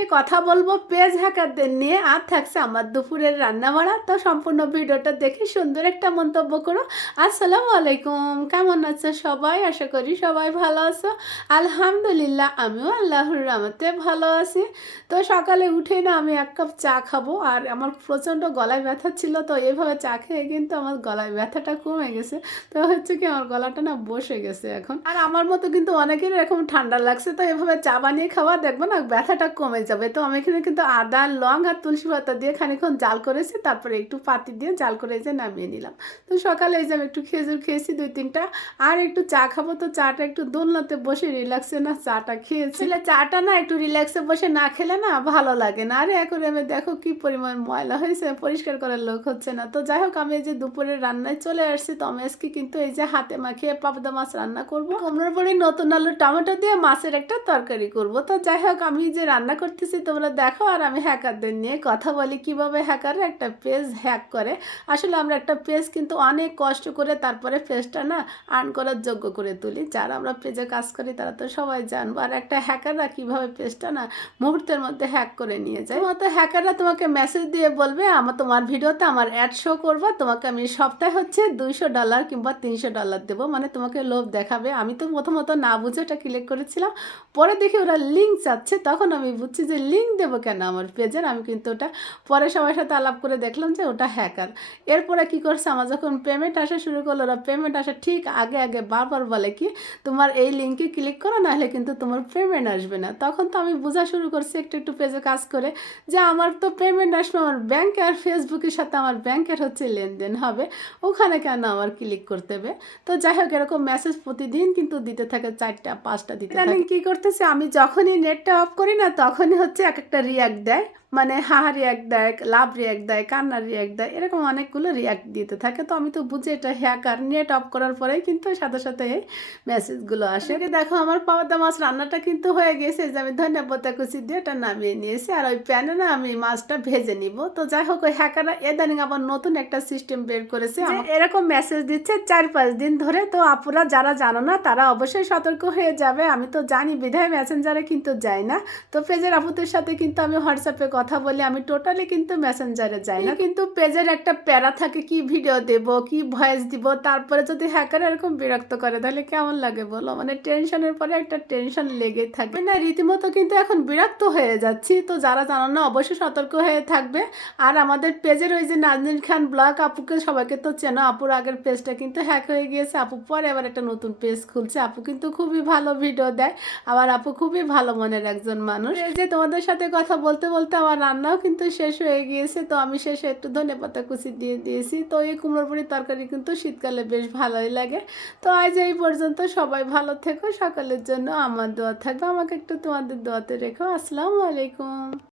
আজকে কথা বলব পেজ হ্যাকারদের নিয়ে। আর থাকছে আমার দুপুরের রান্না বাড়া তো সম্পূর্ণ ভিডিওটা দেখে সুন্দর একটা মন্তব্য করো। আসসালামু আলাইকুম। কেমন আছো সবাই? আশা করি সবাই ভালো আছো। আলহামদুলিল্লাহ, আমিও আল্লাহর রহমতে ভালো আছি। তো সকালে উঠে না আমি এক কাপ চা খাব। আর আমার প্রচণ্ড গলায় ব্যথা ছিল, তো এইভাবে চা খেয়ে কিন্তু আমার গলায় ব্যথাটা কমে গেছে। তো হচ্ছে কি আমার গলাটা না বসে গেছে এখন। আর আমার মতো কিন্তু অনেকের এরকম ঠান্ডা লাগছে, তো এভাবে চা বানিয়ে খাওয়া দেখব না, ব্যথাটা কমে যাবে। তো আমি এখানে কিন্তু আদা লং আর তুলসী পাতা দিয়ে খানিক্ষণ জাল করেছি তারপরে একটু পাতি দিয়ে জাল করে এই যে নামিয়ে নিলাম। তো সকালে এই যে আমি একটু খেজুর খেয়েছি দুই তিনটা আর একটু চা খাব তো চাটা একটু দোলনাতে বসে রিল্যাক্সে না চাটা খেয়েছি। চাটা না একটু রিল্যাক্সে বসে না খেলে না ভালো লাগে না। আরে এখন আমি দেখো কি পরিমাণ ময়লা হয়েছে পরিষ্কার করার লোক হচ্ছে না। তো যাই হোক আমি এই যে দুপুরে রান্নায় চলে আসছি তো আমি আজকে কিন্তু এই যে হাতে মাখিয়ে পাবদা মাছ রান্না করব। কুমড়োর পরে নতুন আলু টমেটো দিয়ে মাছের একটা তরকারি করব। তো যাই হোক আমি যে রান্না করতেছি তোমরা দেখো আর আমি হ্যাকারদের নিয়ে কথা বলি কীভাবে হ্যাকার একটা পেজ হ্যাক করে। আসলে আমরা একটা পেজ কিন্তু অনেক কষ্ট করে তারপরে পেজটা না আর্ন করার যোগ্য করে তুলি। যারা আমরা পেজে কাজ করি, তারা তো সবাই জানব। আর একটা হ্যাকাররা কীভাবে পেজটা না মুহূর্তের মধ্যে হ্যাক করে নিয়ে যায়। মতো হ্যাকাররা তোমাকে মেসেজ দিয়ে বলবে, আমার, তোমার ভিডিওতে আমার অ্যাড শো করব, তোমাকে আমি সপ্তাহে হচ্ছে দুইশো ডলার কিংবা তিনশো ডলার দেবো। মানে তোমাকে লোভ দেখাবে। আমি তো প্রথমত না বুঝে ওটা ক্লিক করেছিলাম। পরে দেখি ওরা লিঙ্ক চাচ্ছে, তখন আমি বুঝছি যে লিঙ্ক দেবো কেন আমার পেজের আমি কিন্তু ওটা পরে সবার সাথে আলাপ করে দেখলাম যে ওটা হ্যাকার এরপরে কি করছে? আমার যখন পেমেন্ট আসা শুরু করল ওরা পেমেন্ট আসা ঠিক আগে আগে বারবার বলে কি তোমার এই লিঙ্কে ক্লিক করো নাহলে কিন্তু তোমার পেমেন্ট আসবে না। তখন তো আমি বোঝা শুরু করছি একটু একটু পেজে কাজ করে যে আমার তো পেমেন্ট আসবে আমার ব্যাংকে আর ফেসবুকের সাথে আমার ব্যাংকের হচ্ছে লেনদেন হবে। ওখানে কেন আমার ক্লিক করতে হবে? তো যাই হোক এরকম মেসেজ প্রতিদিন কিন্তু দিতে থাকে চারটা পাঁচটা দিতে থাকে। কি করতেছে? আমি যখনই নেটটা অফ করি না তখনই হচ্ছে এক একটা রিয়াক্ট দেয়। মানে হাহা রিয়াক্ট দেয় লাভ রিয়াক্ট দেয় কান্নার রিয়াক্ট দেয় এরকম অনেকগুলো রিয়াক্ট দিতে থাকে। তো আমি তো বুঝি এটা হ্যাকার নেট অফ করার পরেই কিন্তু সাথে সাথে এই মেসেজগুলো আসে। দেখো আমার পাওয়াদা মাছ রান্নাটা কিন্তু হয়ে গেছে। যে আমি ধন্যবাদ কুচি দিয়ে এটা নামিয়ে নিয়েছি আর ওই প্যানে না আমি মাছটা ভেজে নিব। তো যাই হোক ওই হ্যাকাররা এদানিং আবার নতুন একটা সিস্টেম বের করেছে। আমার এরকম মেসেজ দিচ্ছে চার পাঁচ দিন ধরে। তো আপুরা যারা জানো না তারা অবশ্যই সতর্ক হয়ে যাবে। আমি তো জানি বিধায় মেসেঞ্জারে কিন্তু যাই না। তো পেজের আপুদের সাথে কিন্তু আমি হোয়াটসঅ্যাপে কথা বলি আমি টোটালি কিন্তু মেসেঞ্জারে যাই না। কিন্তু পেজের একটা প্যারা থাকে কি ভিডিও দেব কি ভয়েস দিব তারপরে যদি হ্যাকার এরকম বিরক্ত করে তাহলে কেমন লাগে বলো? মানে টেনশনের পরে একটা টেনশন লেগে থাকবে না রীতিমতো কিন্তু এখন বিরক্ত হয়ে যাচ্ছি। তো যারা জানো না অবশ্যই সতর্ক হয়ে থাকবে। আর আমাদের পেজের ওই যে নাজনীন খান ব্লগ আপুকে সবাইকে তো চেনো আপুর আগের পেজটা কিন্তু হ্যাক হয়ে গিয়েছে। আপু পরে আবার একটা নতুন পেজ খুলছে। আপু কিন্তু খুবই ভালো ভিডিও দেয়। আবার আপু খুবই ভালো মনের একজন মানুষ। এই যে তোমাদের সাথে কথা বলতে বলতে আমার রান্নাও কিন্তু শেষ হয়ে গিয়েছে, তো আমি শেষে একটু ধনে পাতা কুচি দিয়ে দিয়েছি। তো এই কুমড়োর বড়ি তরকারি কিন্তু শীতকালে বেশ ভালোই লাগে। তো আজ এই পর্যন্ত সবাই ভালো থেকো, সকালের জন্য আমার দোয়া থাকবে। আমাকে একটু তোমাদের দোয়াতে রেখো। আসসালামু আলাইকুম।